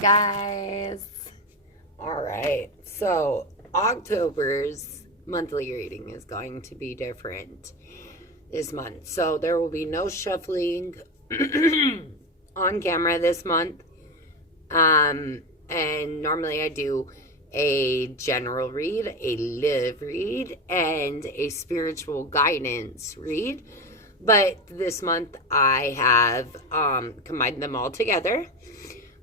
guys? All right, so October's monthly reading is going to be different this month. So there will be no shuffling on camera this month. And normally I do a general read, a love read, and a spiritual guidance read. But this month I have combined them all together.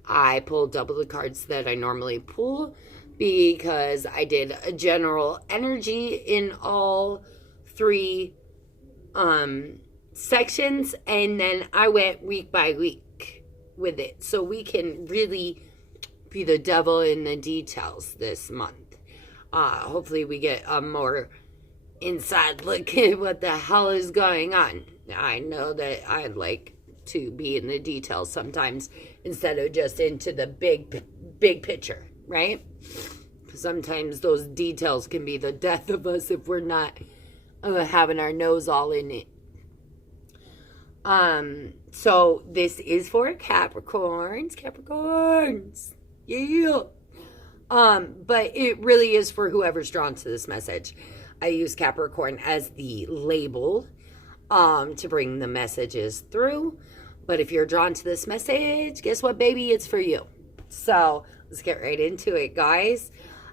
I pulled double the cards that I normally pull because I did a general energy in all three sections, and then I went week by week with it. So we can really be the devil in the details this month. Hopefully we get a more inside look at what the hell is going on. I know that I'd like to be in the details sometimes instead of just into the big picture, right? Sometimes those details can be the death of us if we're not having our nose all in it. So this is for Capricorns, yeah. But it really is for whoever's drawn to this message. I use Capricorn as the label to bring the messages through. But if you're drawn to this message, guess what, baby? It's for you. So let's get right into it, guys.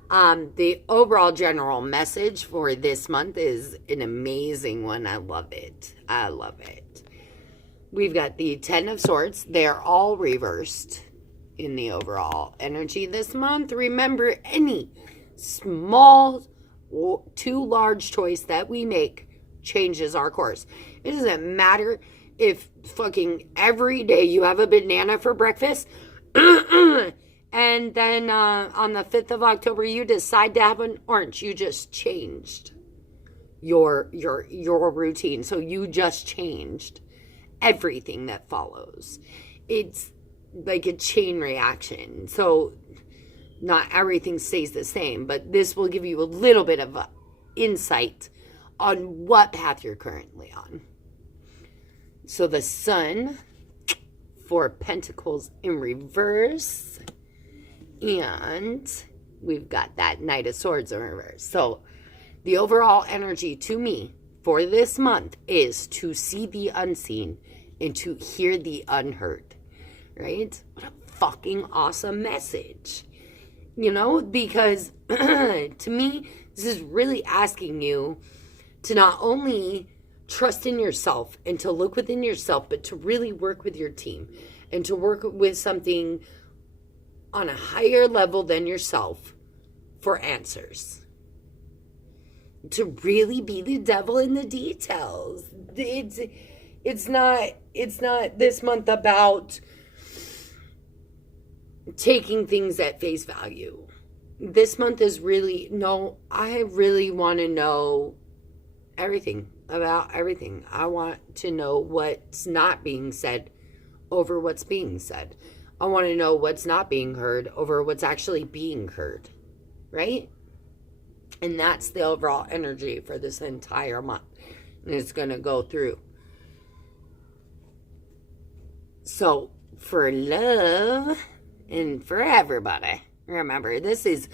The overall general message for this month is an amazing one. I love it. We've got the 10 of Swords. They're all reversed in the overall energy this month. Remember, any small to large choice that we make changes our course. It doesn't matter if fucking every day you have a banana for breakfast and then on the 5th of October you decide to have an orange. You just changed your routine. So you just changed everything that follows. It's like a chain reaction. So not everything stays the same, but this will give you a little bit of insight on what path you're currently on. So the Sun, 4 Pentacles in reverse, and we've got that Knight of Swords in reverse. So the overall energy to me for this month is to see the unseen and to hear the unheard, right? What a fucking awesome message, you know, because to me, this is really asking you to not only trust in yourself and to look within yourself, but to really work with your team and to work with something on a higher level than yourself for answers. To really be the devil in the details. It's not this month about taking things at face value. This month is really, no, I really want to know everything about everything. I want to know what's not being said over what's being said. I want to know what's not being heard over what's actually being heard, right? And that's the overall energy for this entire month. And it's going to go through. So for love and for everybody, remember, this is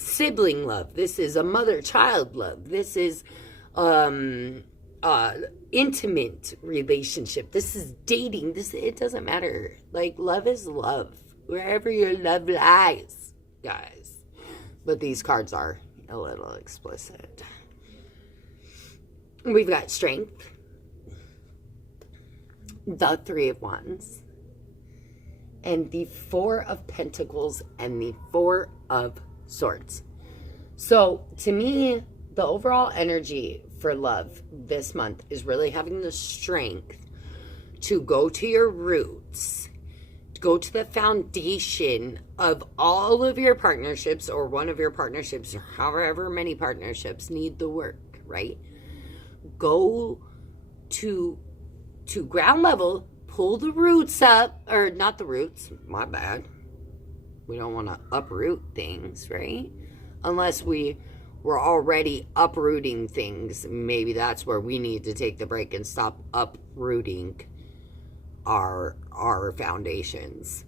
sibling love. This is a mother-child love. This is intimate relationship. This is dating. It doesn't matter. Like, love is love. Wherever your love lies, guys. But these cards are a little explicit. We've got Strength, the 3 of Wands, and the 4 of Pentacles and the 4 of Swords. So to me, the overall energy for love this month is really having the strength to go to your roots, to go to the foundation of all of your partnerships, or one of your partnerships, or however many partnerships need the work, right? Go to ground level, pull the roots up, or not the roots, my bad. We don't want to uproot things, right? Unless we're already uprooting things. Maybe that's where we need to take the break and stop uprooting our foundations.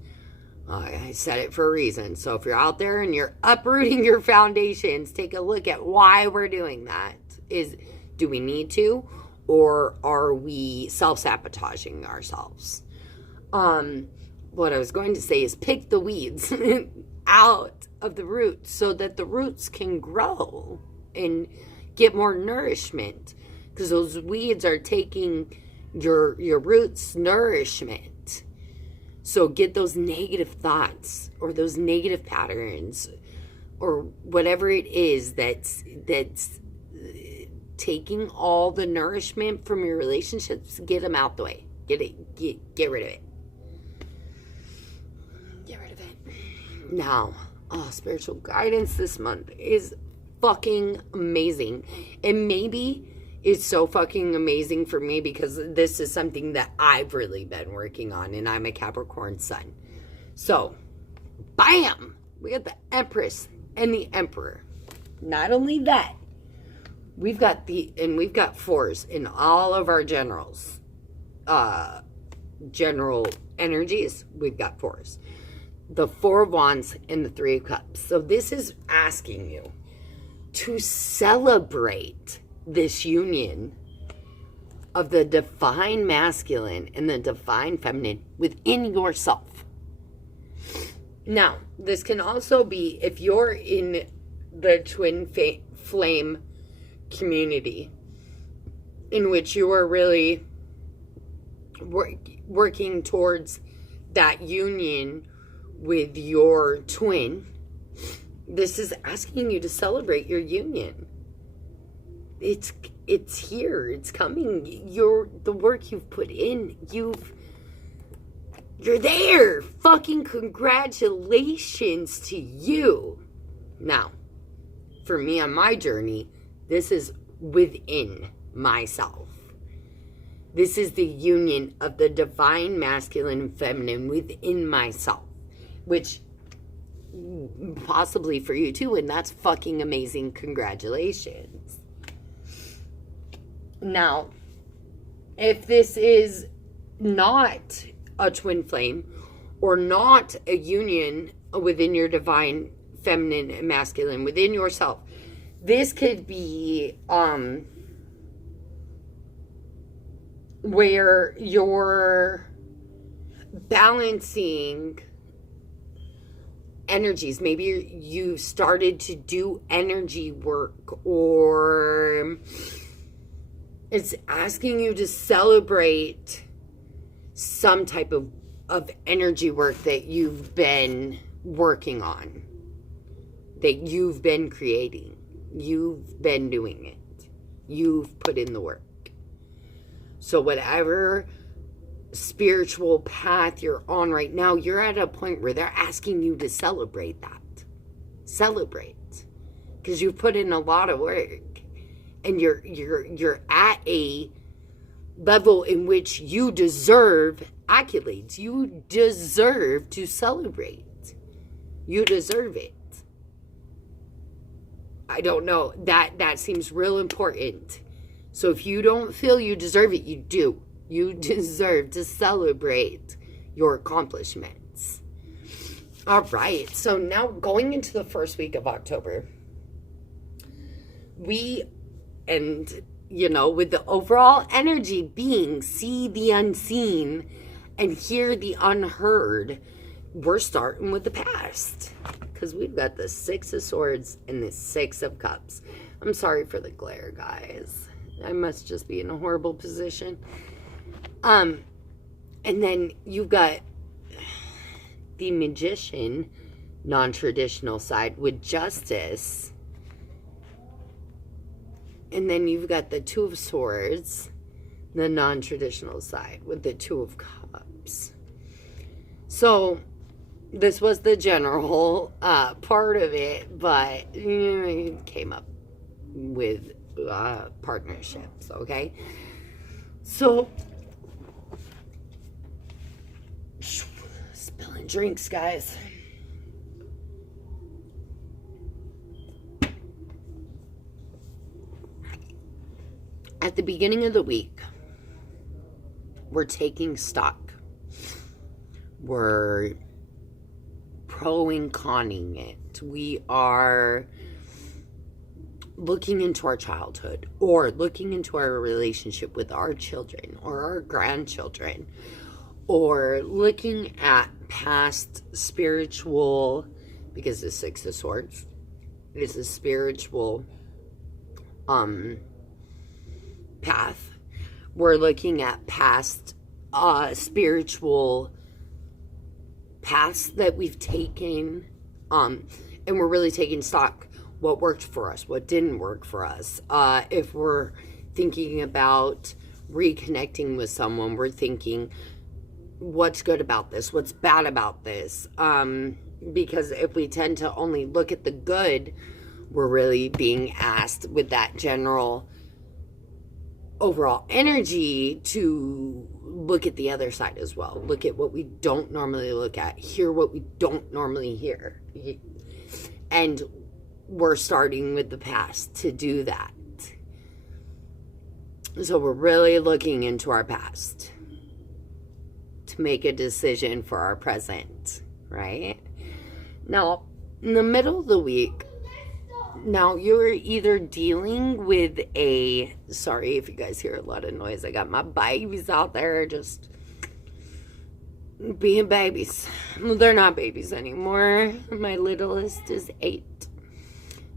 I said it for a reason. So if you're out there and you're uprooting your foundations, take a look at why we're doing that. Do we need to? Or are we self-sabotaging ourselves? What I was going to say is pick the weeds out of the roots so that the roots can grow and get more nourishment. Because those weeds are taking your roots' nourishment. So get those negative thoughts or those negative patterns or whatever it is that's taking all the nourishment from your relationships, get them out the way. Get rid of it. Get rid of it. Now, spiritual guidance this month is fucking amazing. And maybe it's so fucking amazing for me because this is something that I've really been working on, and I'm a Capricorn sun. So, bam! We got the Empress and the Emperor. Not only that, we've got fours in all of our general energies. We've got fours. The Four of Wands and the Three of Cups. So this is asking you to celebrate this union of the divine masculine and the divine feminine within yourself. Now, this can also be if you're in the twin flame community in which you are really working towards that union with your twin. This is asking you to celebrate your union. It's here. It's coming. The work you've put in. You're there. Fucking congratulations to you. Now, for me on my journey, this is within myself. This is the union of the divine masculine and feminine within myself, which possibly for you too, and that's fucking amazing. Congratulations. Now, if this is not a twin flame or not a union within your divine feminine and masculine within yourself, this could be where you're balancing energies. Maybe you started to do energy work, or it's asking you to celebrate some type of energy work that you've been working on, that you've been creating. You've been doing it. You've put in the work. So whatever spiritual path you're on right now, you're at a point where they're asking you to celebrate that. Celebrate. Because you've put in a lot of work. And you're at a level in which you deserve accolades. You deserve to celebrate. You deserve it. I don't know. That seems real important. So if you don't feel you deserve it, you do. You deserve to celebrate your accomplishments. All right. So now going into the first week of October, with the overall energy being see the unseen and hear the unheard, we're starting with the past. Because we've got the Six of Swords and the Six of Cups. I'm sorry for the glare, guys. I must just be in a horrible position. And then you've got the Magician, non-traditional side with Justice. And then you've got the Two of Swords, the non-traditional side with the Two of Cups. So this was the general part of it, but it came up with partnerships, okay? So, spilling drinks, guys. At the beginning of the week, we're taking stock. We're pro and conning it. We are looking into our childhood, or looking into our relationship with our children or our grandchildren, or looking at past spiritual, because the Six of Swords is a spiritual path. We're looking at past spiritual paths that we've taken, and we're really taking stock. What worked for us, what didn't work for us. If we're thinking about reconnecting with someone, we're thinking, what's good about this? What's bad about this? Because if we tend to only look at the good, we're really being asked with that general overall energy to look at the other side as well. Look at what we don't normally look at. Hear what we don't normally hear. And we're starting with the past to do that. So we're really looking into our past to make a decision for our present, right? Now, in the middle of the week, now you're either dealing with sorry if you guys hear a lot of noise. I got my babies out there just being babies. Well, they're not babies anymore. My littlest is 8.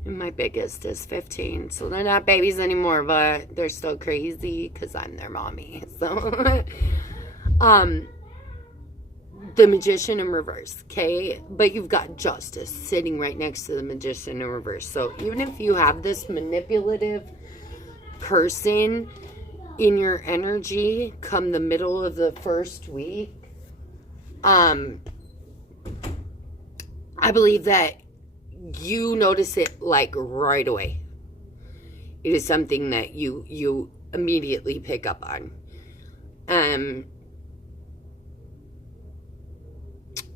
And my biggest is 15. So they're not babies anymore, but they're still crazy because I'm their mommy. So, the Magician in reverse, okay? But you've got Justice sitting right next to the Magician in reverse. So even if you have this manipulative person in your energy come the middle of the first week, I believe that you notice it like right away. It is something that you immediately pick up on.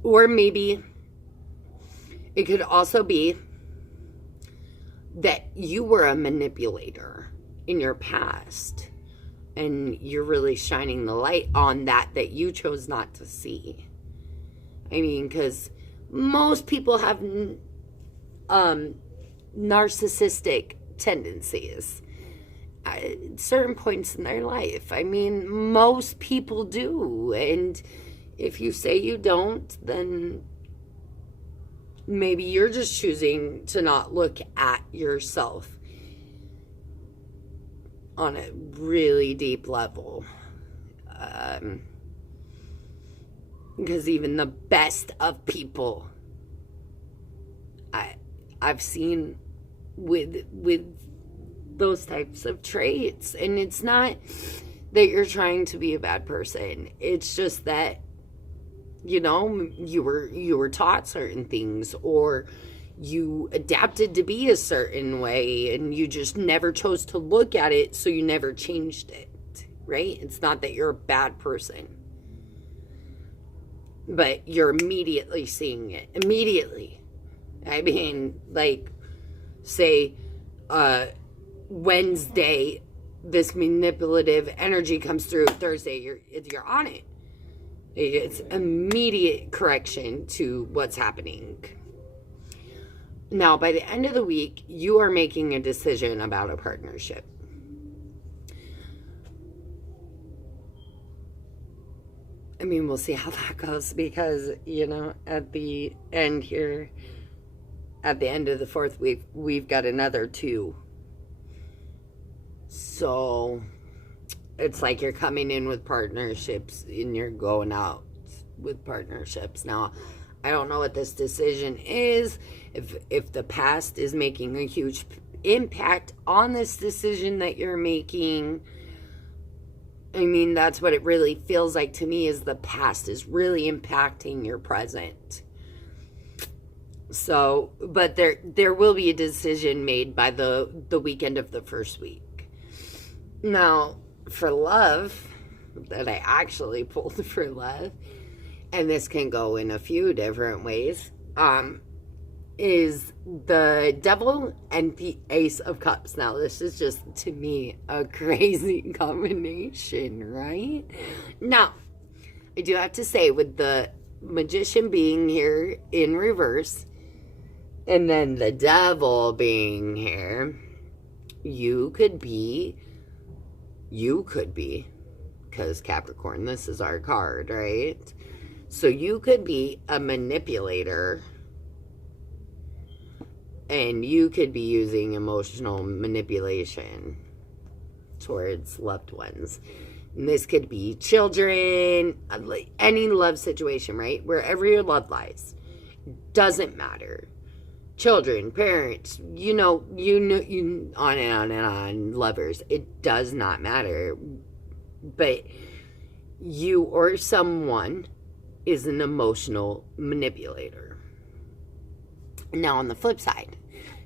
Or maybe it could also be that you were a manipulator in your past, and you're really shining the light on that you chose not to see. I mean, because most people have narcissistic tendencies at certain points in their life. I mean, most people do. And if you say you don't, then maybe you're just choosing to not look at yourself on a really deep level. Because even the best of people, I've seen with those types of traits. And it's not that you're trying to be a bad person. It's just that, you know, you were taught certain things, or you adapted to be a certain way, and you just never chose to look at it, so you never changed it, right? It's not that you're a bad person, but you're immediately seeing it. Immediately. I mean, like, say, Wednesday, this manipulative energy comes through. Thursday, you're on it. It's immediate correction to what's happening. Now, by the end of the week, you are making a decision about a partnership. I mean, we'll see how that goes, because, you know, at the end here, at the end of the 4th week, we've got another 2. So it's like you're coming in with partnerships and you're going out with partnerships. Now, I don't know what this decision is. If the past is making a huge impact on this decision that you're making, I mean, that's what it really feels like to me, is the past is really impacting your present. So, but there will be a decision made by the weekend of the 1st week. Now, for love, that I actually pulled for love, and this can go in a few different ways, is the Devil and the Ace of Cups. Now, this is just, to me, a crazy combination, right? Now, I do have to say, with the Magician being here in reverse, and then the devil being here, you could be, because Capricorn, this is our card, right? So you could be a manipulator, and you could be using emotional manipulation towards loved ones. And this could be children, any love situation, right? Wherever your love lies. Doesn't matter. Children, parents, on and on, lovers. It does not matter. But you or someone is an emotional manipulator. Now, on the flip side,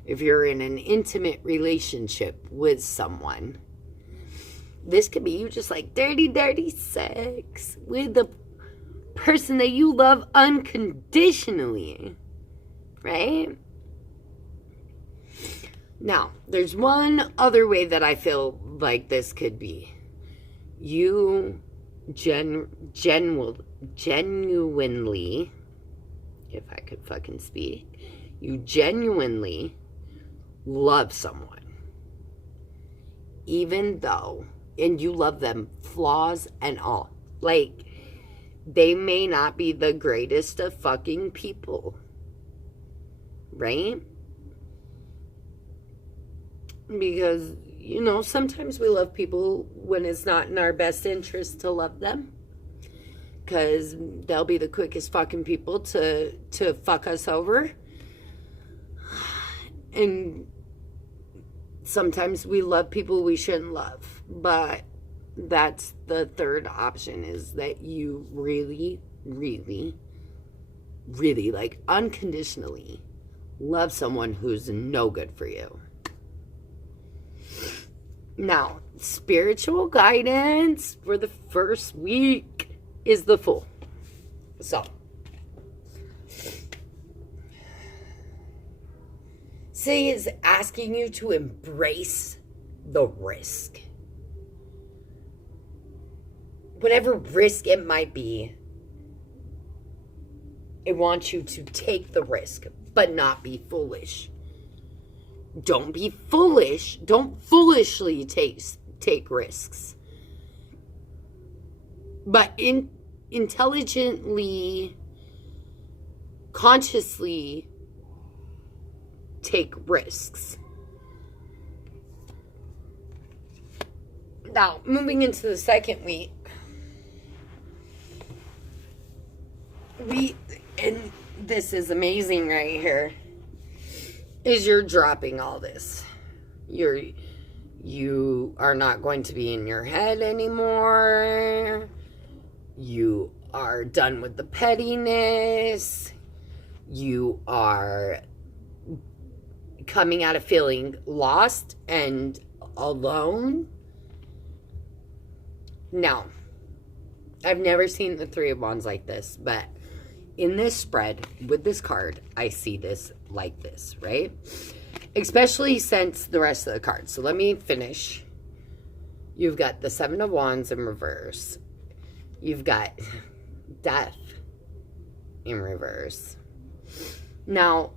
if you're in an intimate relationship with someone, this could be you just like dirty, dirty sex with the person that you love unconditionally, right? Now, there's one other way that I feel like this could be. You genuinely, if I could fucking speak, you genuinely love someone. Even though, and you love them, flaws and all. Like, they may not be the greatest of fucking people. Right? Because, sometimes we love people when it's not in our best interest to love them. Because they'll be the quickest fucking people to fuck us over. And sometimes we love people we shouldn't love. But that's the third option, is that you really, really, really, like, unconditionally love someone who's no good for you. Now, spiritual guidance for the first week is the Fool. So, say is asking you to embrace the risk. Whatever risk it might be, it wants you to take the risk, but not be foolish. Don't be foolish. Don't foolishly take risks. But intelligently, consciously take risks. Now, moving into the second week, and this is amazing right here, is you're dropping all this. You are not going to be in your head anymore. You are done with the pettiness. You are coming out of feeling lost and alone. Now, I've never seen the Three of Wands like this, but in this spread, with this card, I see this like this, right? Especially since the rest of the cards. So let me finish. You've got the Seven of Wands in reverse. You've got Death in reverse. Now,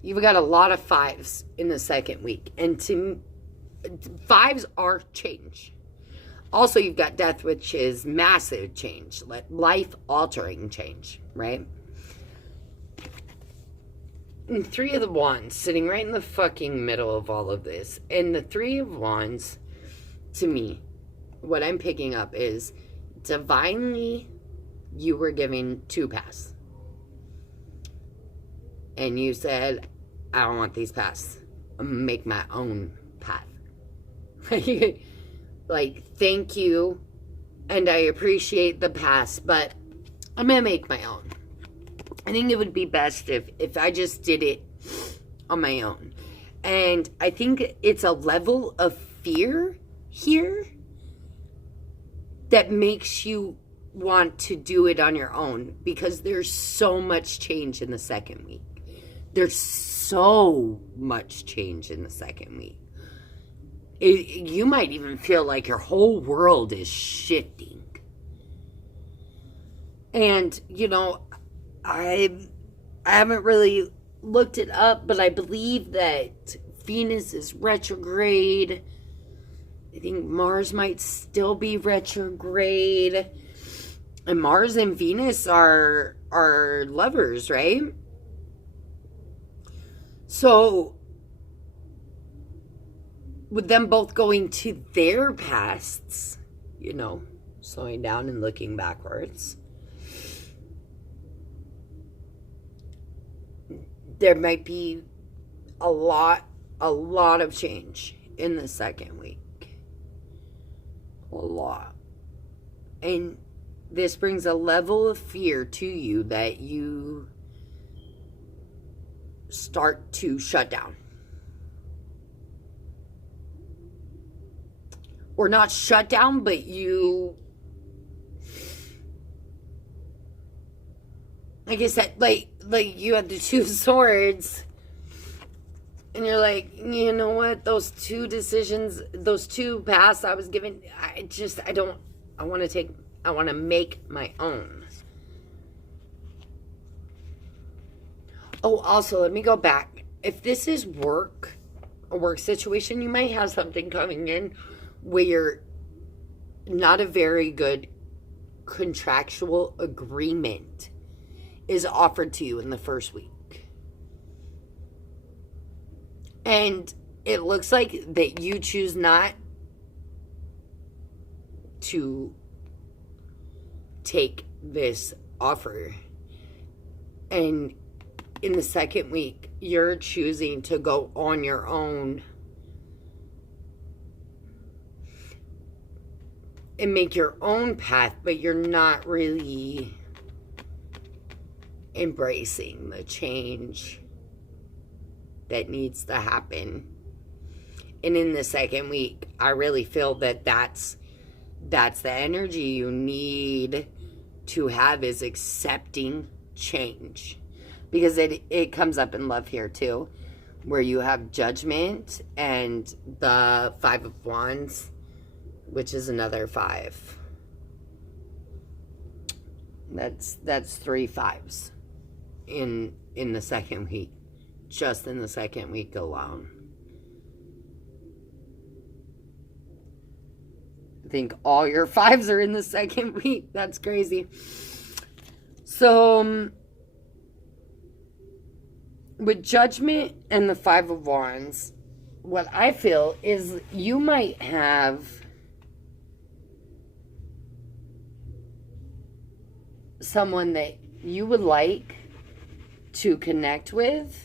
you've got a lot of fives in the second week. And fives are change. Also, you've got Death, which is massive change, life-altering change, right? And Three of the Wands, sitting right in the fucking middle of all of this. And the Three of Wands, to me, what I'm picking up is, divinely, you were given 2 paths. And you said, I don't want these paths. I'm going to make my own path. Like, thank you, and I appreciate the past, but I'm going to make my own. I think it would be best if I just did it on my own. And I think it's a level of fear here that makes you want to do it on your own, because there's so much change in the second week. There's so much change in the second week. You might even feel like your whole world is shifting. And, I haven't really looked it up, but I believe that Venus is retrograde. I think Mars might still be retrograde. And Mars and Venus are lovers, right? So, with them both going to their pasts, slowing down and looking backwards, there might be a lot of change in the second week. A lot. And this brings a level of fear to you that you start to shut down. Or not shut down, but you, like I said, like you had the Two of Swords, and you're like, you know what, those two decisions, those two paths I was given, I want to make my own. Oh, also, let me go back. If this is a work situation, you might have something coming in where you're not a very good contractual agreement is offered to you in the first week. And it looks like that you choose not to take this offer. And in the second week, you're choosing to go on your own and make your own path, but you're not really embracing the change that needs to happen. And in the second week, I really feel that that's the energy you need to have, is accepting change. Because it comes up in love here too, where you have Judgment and the Five of Wands, which is another 5. That's 3 5s in the second week. Just in the second week alone. I think all your 5s are in the second week. That's crazy. So, with Judgment and the 5 of Wands, what I feel is you might have someone that you would like to connect with,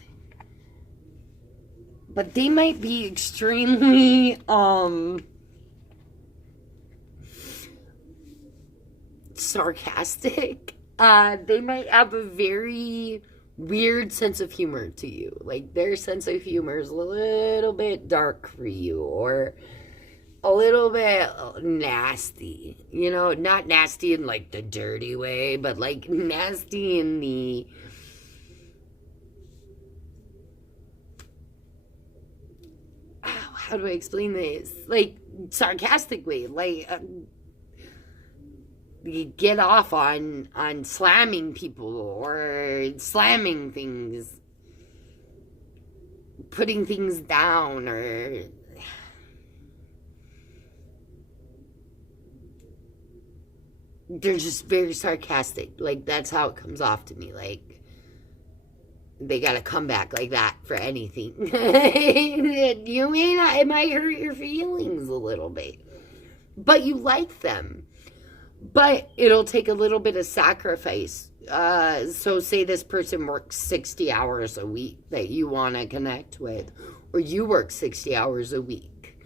but they might be extremely sarcastic. They might have a very weird sense of humor to you. Like, their sense of humor is a little bit dark for you, or a little bit nasty. Not nasty in like the dirty way, but like nasty in the how do I explain this? Like, sarcastically, like, you get off on slamming people or slamming things, putting things down, or they're just very sarcastic. Like, that's how it comes off to me. Like, they gotta come back like that for anything. It might hurt your feelings a little bit, but you like them. But it'll take a little bit of sacrifice. So say this person works 60 hours a week that you want to connect with, or you work 60 hours a week,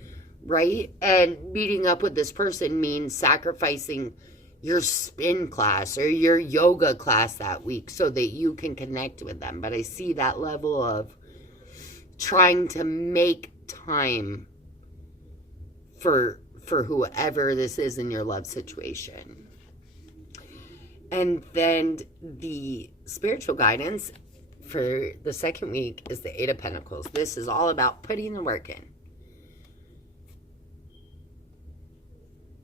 right? And meeting up with this person means sacrificing your spin class or your yoga class that week so that you can connect with them. But I see that level of trying to make time for whoever this is in your love situation. And then the spiritual guidance for the second week is the 8 of Pentacles. This is all about putting the work in.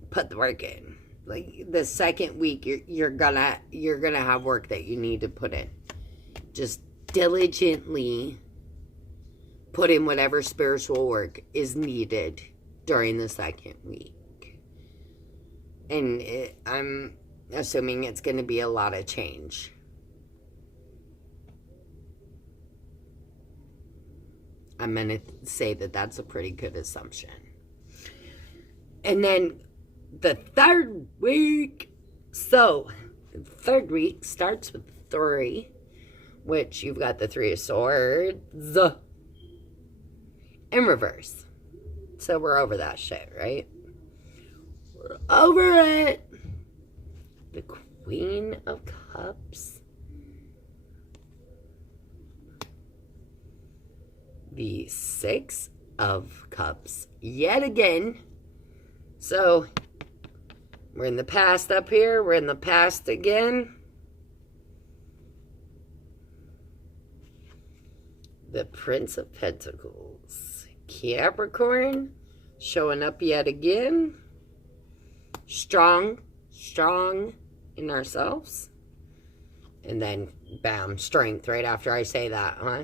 Put the work in. like the second week, you're gonna have work that you need to put in. Just diligently put in whatever spiritual work is needed during the second week. And I'm assuming it's going to be a lot of change. I'm going to say that that's a pretty good assumption. And then the third week. So, the third week starts with 3, which you've got the 3 of Swords in reverse. So we're over that shit, right? We're over it. The Queen of Cups. The 6 of Cups yet again. So we're in the past up here. We're in the past again. The Prince of Pentacles. Capricorn showing up yet again. Strong in ourselves. And then, bam, strength right after I say that, huh?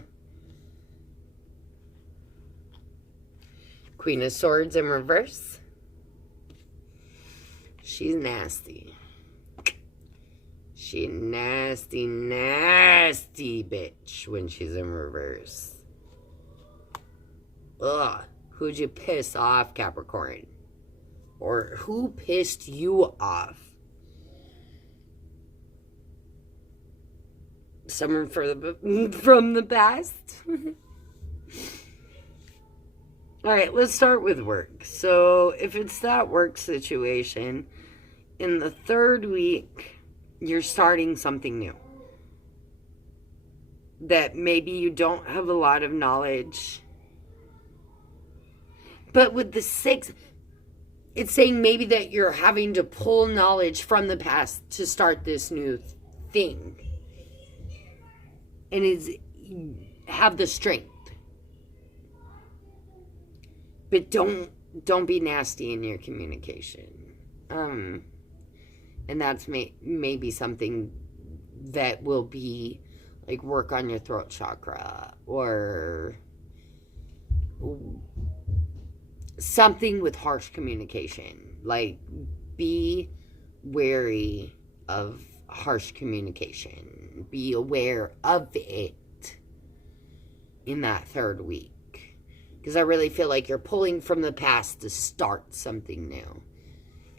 Queen of Swords in reverse. She's nasty. She nasty bitch when she's in reverse. Ugh. Who'd you piss off, Capricorn? Or who pissed you off? Someone from the past? Alright, let's start with work. So, if it's that work situation, in the third week, you're starting something new. That maybe you don't have a lot of knowledge. But with the 6, it's saying maybe that you're having to pull knowledge from the past to start this new thing. And have the strength. But don't be nasty in your communication. And that's maybe something that will be like work on your throat chakra or something with harsh communication. Like, be wary of harsh communication. Be aware of it in that third week. Because I really feel like you're pulling from the past to start something new.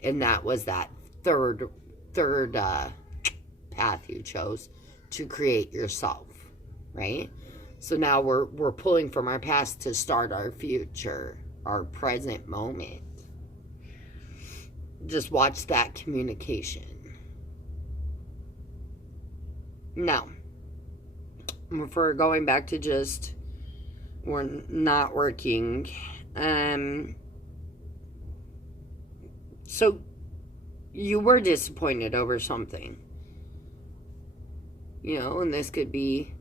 And that was that third path you chose to create yourself, right? So now we're pulling from our past to start our future, our present moment. Just watch that communication. Now, if we're going back to just we're not working, so you were disappointed over something, and this could be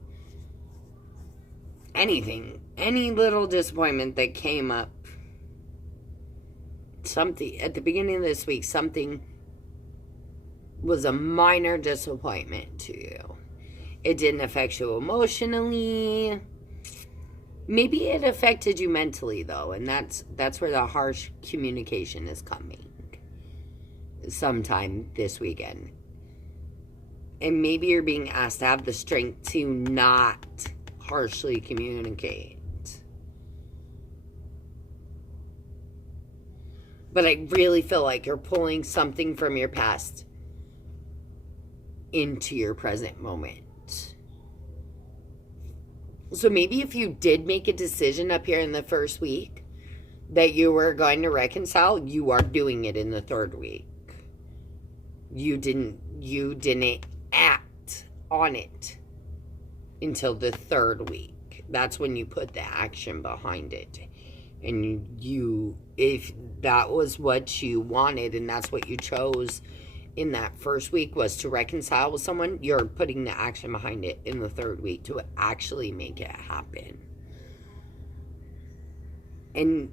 anything, any little disappointment that came up. Something at the beginning of this week, something was a minor disappointment to you. It didn't affect you emotionally. Maybe it affected you mentally, though, and that's where the harsh communication is coming. Sometime this weekend. And maybe you're being asked to have the strength to not harshly communicate. But I really feel like you're pulling something from your past into your present moment. So maybe if you did make a decision up here in the first week that you were going to reconcile, you are doing it in the third week. You didn't act on it until the third week. That's when you put the action behind it. And if that was what you wanted and that's what you chose in that first week was to reconcile with someone, you're putting the action behind it in the third week to actually make it happen. And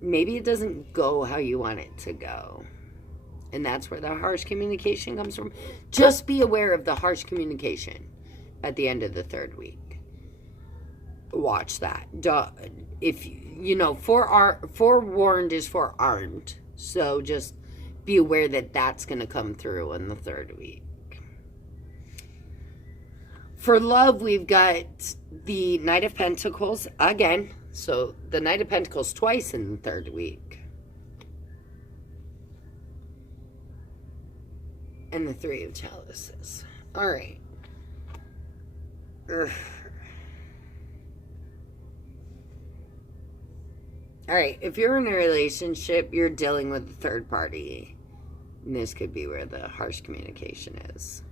maybe it doesn't go how you want it to go. And that's where the harsh communication comes from. Just be aware of the harsh communication at the end of the third week. Watch that. If you know, forewarned is forearmed. So just be aware that that's going to come through in the third week. For love, we've got the Knight of Pentacles again. So the Knight of Pentacles twice in the third week. And the Three of Chalices. All right. Ugh. All right. If you're in a relationship, you're dealing with the third party. And this could be where the harsh communication is.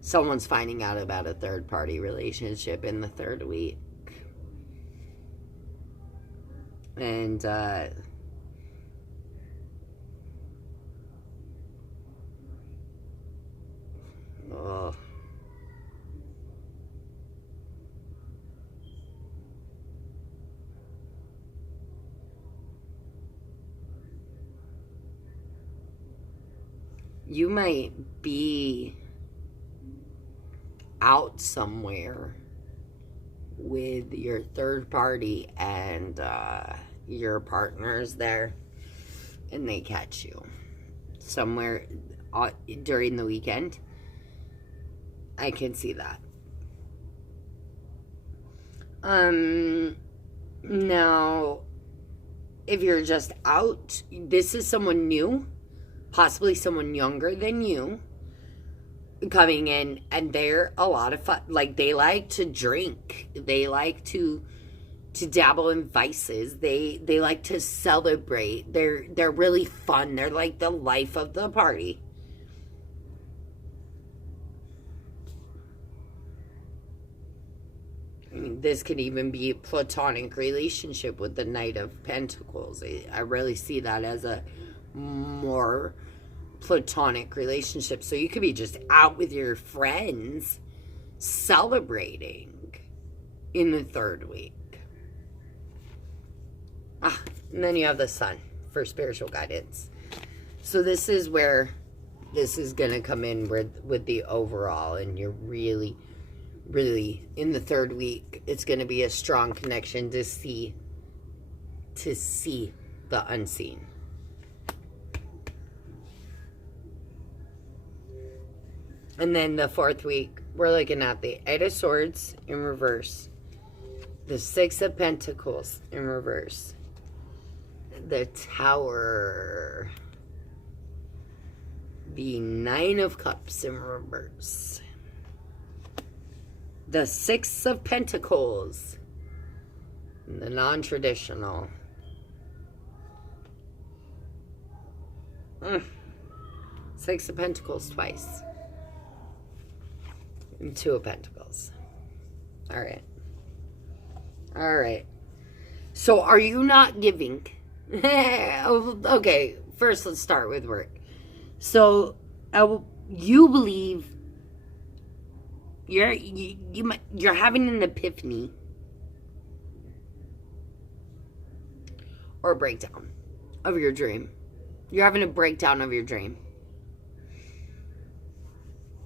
Someone's finding out about a third party relationship in the third week. And, oh. You might be out somewhere with your third party and your partner's there and they catch you somewhere during the weekend. I can see that. Now, if you're just out, this is someone new, possibly someone younger than you, coming in, and they're a lot of fun. Like, they like to drink. They like to dabble in vices. They like to celebrate. They're really fun. They're like the life of the party. I mean, this could even be a platonic relationship with the Knight of Pentacles. I really see that as a more platonic relationship. So you could be just out with your friends celebrating in the third week. And then you have the Sun for spiritual guidance. So this is where this is going to come in with the overall, and you're really in the third week, it's going to be a strong connection to see the unseen. And then the fourth week, we're looking at the Eight of Swords in reverse, the Six of Pentacles in reverse, the Tower, the Nine of Cups in reverse, the Six of Pentacles, the non-traditional. Six of Pentacles twice. And Two of Pentacles. All right. So are you not giving? Okay, first let's start with work. So you believe you're having an epiphany or a breakdown of your dream. You're having a breakdown of your dream.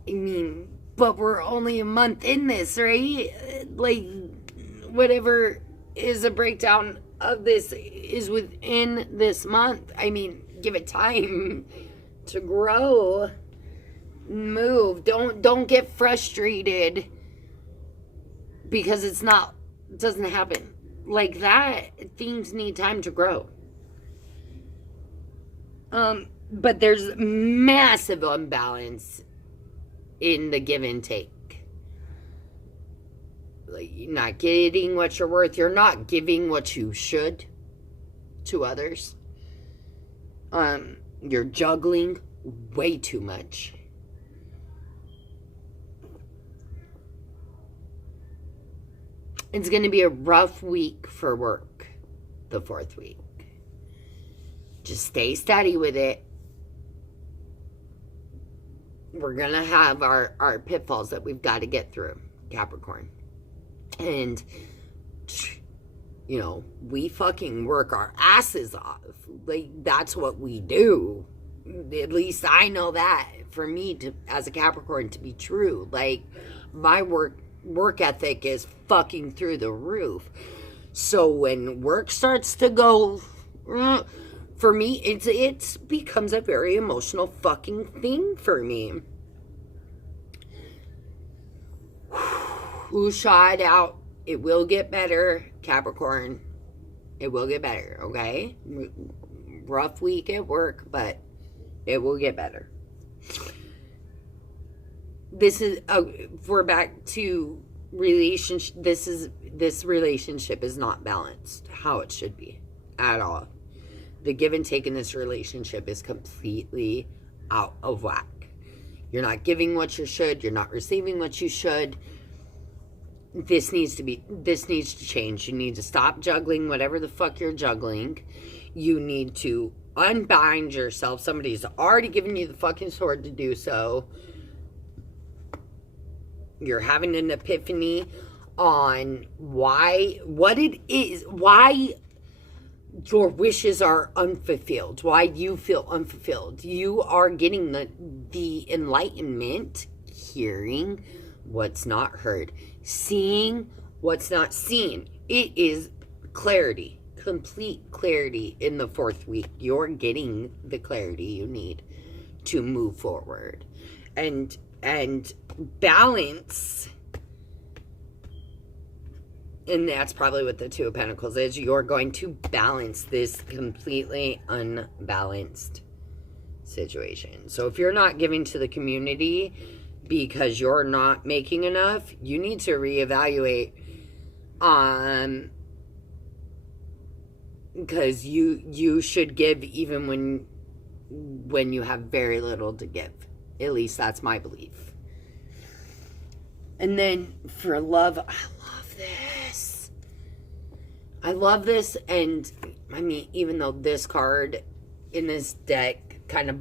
I mean, but we're only a month in this, right? Like, whatever is a breakdown of this is within this month. I mean, give it time to grow, move. Don't get frustrated because it doesn't happen like that. Things need time to grow. But there's massive imbalance in the give and take. Like, you're not getting what you're worth. You're not giving what you should to others. You're juggling way too much. It's going to be a rough week for work, the fourth week. Just stay steady with it. We're going to have our pitfalls that we've got to get through, Capricorn. And, you know, we fucking work our asses off. Like, that's what we do. At least I know that for me to, as a Capricorn, to be true. Like, my work ethic is fucking through the roof. So when work starts to go, for me, it becomes a very emotional fucking thing for me. Who shot out? It will get better, Capricorn. It will get better, okay? Rough week at work, but it will get better. This is, we're back to relationship. This relationship is not balanced how it should be at all. The give and take in this relationship is completely out of whack. You're not giving what you should. You're not receiving what you should. This needs to change. You need to stop juggling whatever the fuck you're juggling. You need to unbind yourself. Somebody's already given you the fucking sword to do so. You're having an epiphany on why your wishes are unfulfilled, why you feel unfulfilled. You are getting the enlightenment, hearing what's not heard, seeing what's not seen. It is clarity, complete clarity in the 4th week. You're getting the clarity you need to move forward. And balance, and that's probably what the 2 of Pentacles is. You're going to balance this completely unbalanced situation. So if you're not giving to the community because you're not making enough, you need to reevaluate, because you should give even when you have very little to give. At least that's my belief. And then for love, I love this. And I mean, even though this card in this deck kind of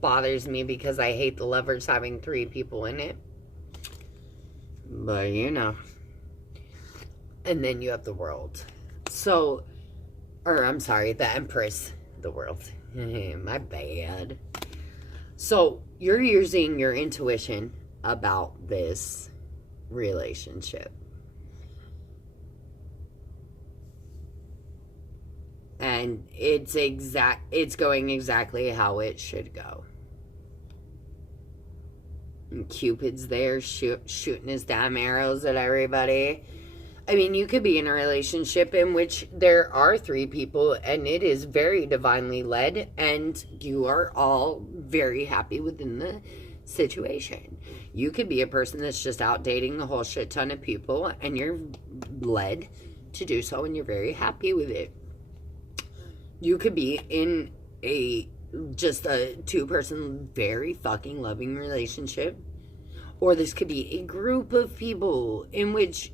bothers me because I hate the Lovers having 3 people in it. But you know. And then you have the World. So, or I'm sorry, the Empress, the World. My bad. So, you're using your intuition about this relationship. And it's going exactly how it should go. And Cupid's there shooting his damn arrows at everybody. I mean, you could be in a relationship in which there are 3 people and it is very divinely led and you are all very happy within the situation. You could be a person that's just out dating a whole shit ton of people and you're led to do so and you're very happy with it. You could be in just a 2-person, very fucking loving relationship. Or this could be a group of people in which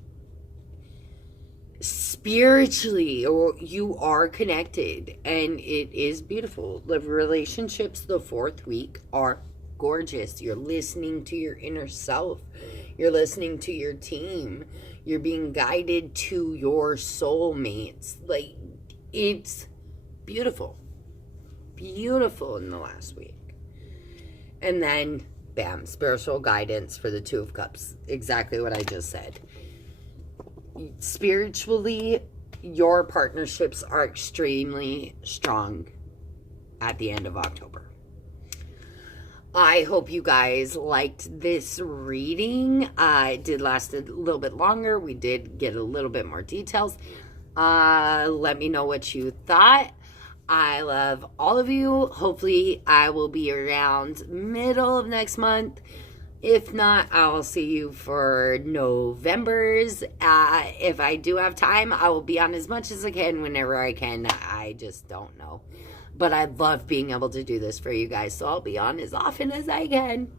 spiritually or you are connected. And it is beautiful. The relationships the 4th week are gorgeous. You're listening to your inner self. You're listening to your team. You're being guided to your soulmates. Like, it's beautiful in the last week. And then bam, spiritual guidance for the 2 of Cups. Exactly what I just said. Spiritually, your partnerships are extremely strong at the end of October. I hope you guys liked this reading. It did last a little bit longer. We did get a little bit more details. Let me know what you thought. I love all of you. Hopefully, I will be around middle of next month. If not, I'll see you for November's. If I do have time, I will be on as much as I can whenever I can. I just don't know. But I love being able to do this for you guys, so I'll be on as often as I can.